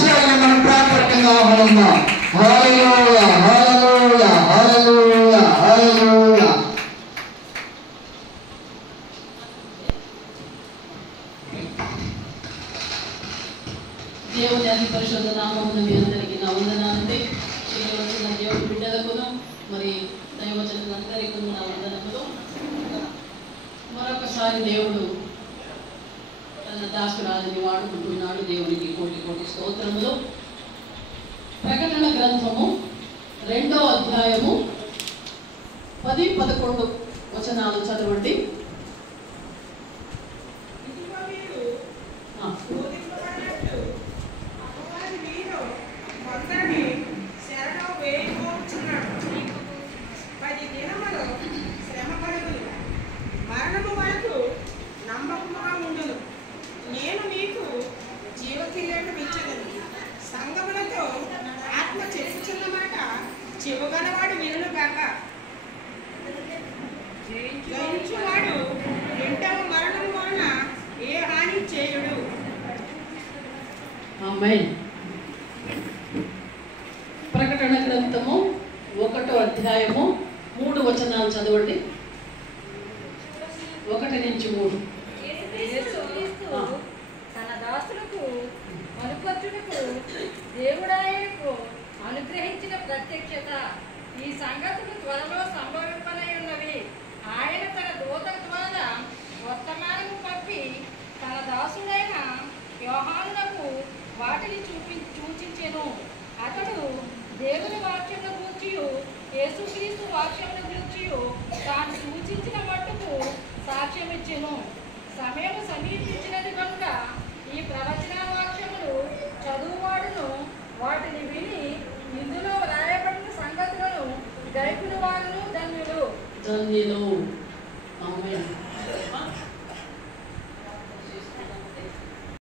విషయాలను మనం ప్రాపంచికంగా ఆహ్వానిద్దాం. హల్లెలూయా హల్లెలూయా హల్లెలూయా హల్లెలూయా. దేవుని అతి పరిశుద్ధ నామమున మీ అందరికీ నా వందనాలండి. చేయవలసిన దేవుని బిడ్డలకును మరి దైవజనులందరికీ నా వందనములు. మరొకసారి దేవుడు తన దాసురాలిని వాడుకుంటున్నాడు. దేవునికి కోటి కోటి స్తోత్రములు. ప్రకటన గ్రంథము 2వ అధ్యాయము 10-11 వచనాలు చదవండి. మరణము వరకు నమ్మకముగా ఉండును. నేను మీకు జీవకిరీటం ఇచ్చెదను. సంగములతో ఆత్మ చెప్పుచున్న మాట చెవుగలవాడు వినును గాక. జయించువాడు రెండవ మరణము వలన ఏ హాని చేయుడు. ఆమేన్. ప్రకటన గ్రంథము 1వ అధ్యాయము 3 వచనాలు చదవండి. 1-3. తన దాసులకు అనుపర్చులకు దేవుడాయనకు అనుగ్రహించిన ప్రత్యక్షత. ఈ సంగతులు త్వరలో సంభవింపనై ఉన్నవి. ఆయన తన దూతల ద్వారా వర్తమానము పంపి తన దాసుడైన యోహానునకు వాటిని సూచించెను. అతడు దేవుని వాక్యమును గూర్చియు యేసుక్రీస్తు వాక్యమును గూర్చియు తాను సూచించిన మట్టుకు సాక్ష్యం ఇచ్చెను. సమయం సమీపించినది కనుక ఈ ప్రవచన వాక్యములు చదువువాడును వాటిని విని ఇందులో వ్రాయబడిన సంగతులను గైకుని వారును ధన్యులు. ధన్యులు. ఆమేన్.